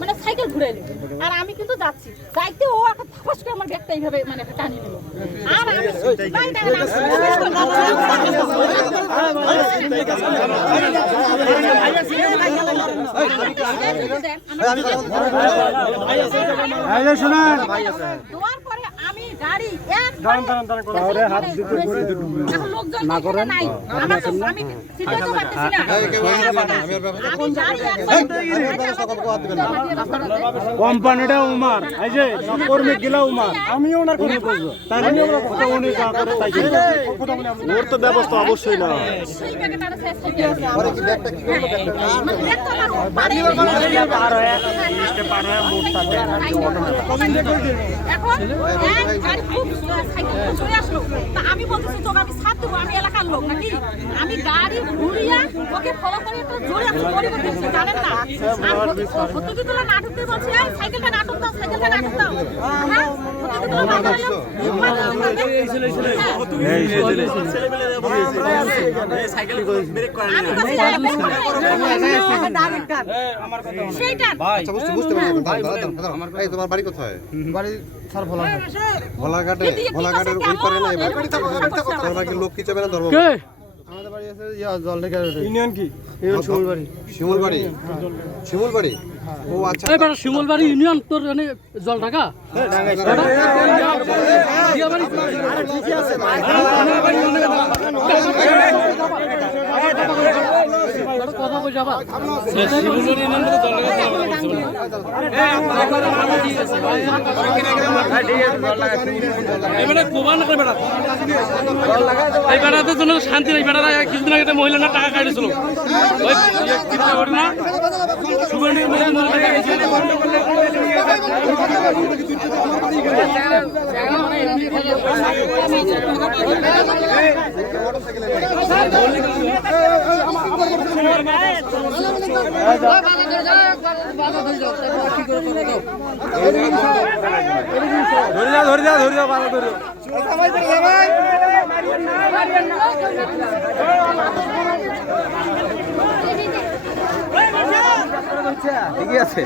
মানে সাইকেল ঘুরাইলো আর আমি কিন্তু যাচ্ছি যাইতে ও একটা ফাঁস করে আমার ব্যাগটা এইভাবে মানে টানি দিল আর আমি দেওয়ার পরে আমি গাড়ি হাত দিতে লোকজন না করে নাই আমার তো আমি সিটে তো পারতেছি না আমি গাড়ি কোম্পানিটা উমার এই যে কর্মী গিলা উমার আমি ওনার কোনে বলবো তাই আমি ওনার কথা উনি যা করে তাই ওর তো ব্যবস্থা অবশ্যই না সেই ব্যাগটা শেষ হয়ে গেছে আরে কি ব্যাগটা কি করব ব্যাগটা পানি পার হয় মিস্টে পার হয় মোটটা এখন গাড়ি খুব সাইকেল চলে আসলো তা আমি বলতেছি তোকে আমি ছাড় দেবো আমি এলাকার লোক নাকি আমি গাড়ি ঘুরিয়া ওকে ফলো করে একটু জোরে আসতে পরিবর্তন করছি জানেন না আর হত্যুকিতলা নাটকতে বলছি এই সাইকেলটা নাটক দাও হ্যাঁ হত্যুকিতলা বাজার এই ছেলে সাইকেল ব্রেক করে না আমার কথা সেইটা আচ্ছা বুঝতে পারলাম দাদা এই তোমার বাড়ি কোথায় বাড়ি স্যার ভোলাঘাটের ওই পারে না তোর বাড়ি লোক কি যাবে না ধরবো কে আমাদের বাড়ি আছে জলঢাকা ইউনিয়ন কি এই শিমুলবাড়ি ও আচ্ছা এই বড় শিমুলবাড়ি ইউনিয়ন তোর মানে জলঢাকা কথা কই যাবা শিমুলবাড়ি ইউনিয়ন তো জলঢাকা এবারে কোবান করে বেড়া এই বেড়াতে জন্য শান্তি এই বেড়ারা কিছুদিন আগে একটা মহিলা না টাকা কাটিয়েছিল ওই চিন্তা করে না সুবর্ণ ধরে যা ভালো ধরে ঠিকই আছে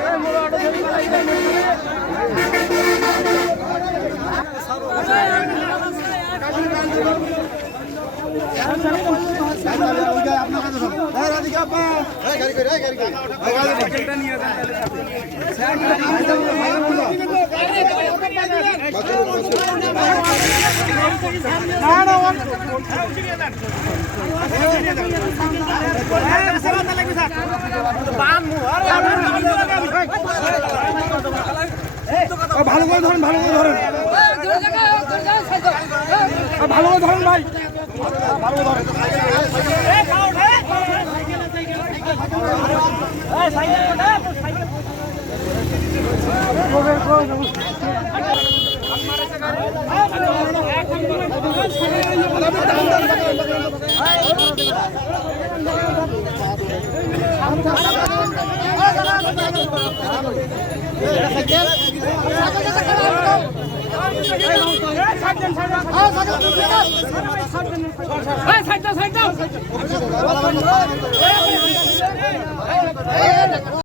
ভালো করে ধরেন ভাই ভালো করে ধরেন সাইড দাও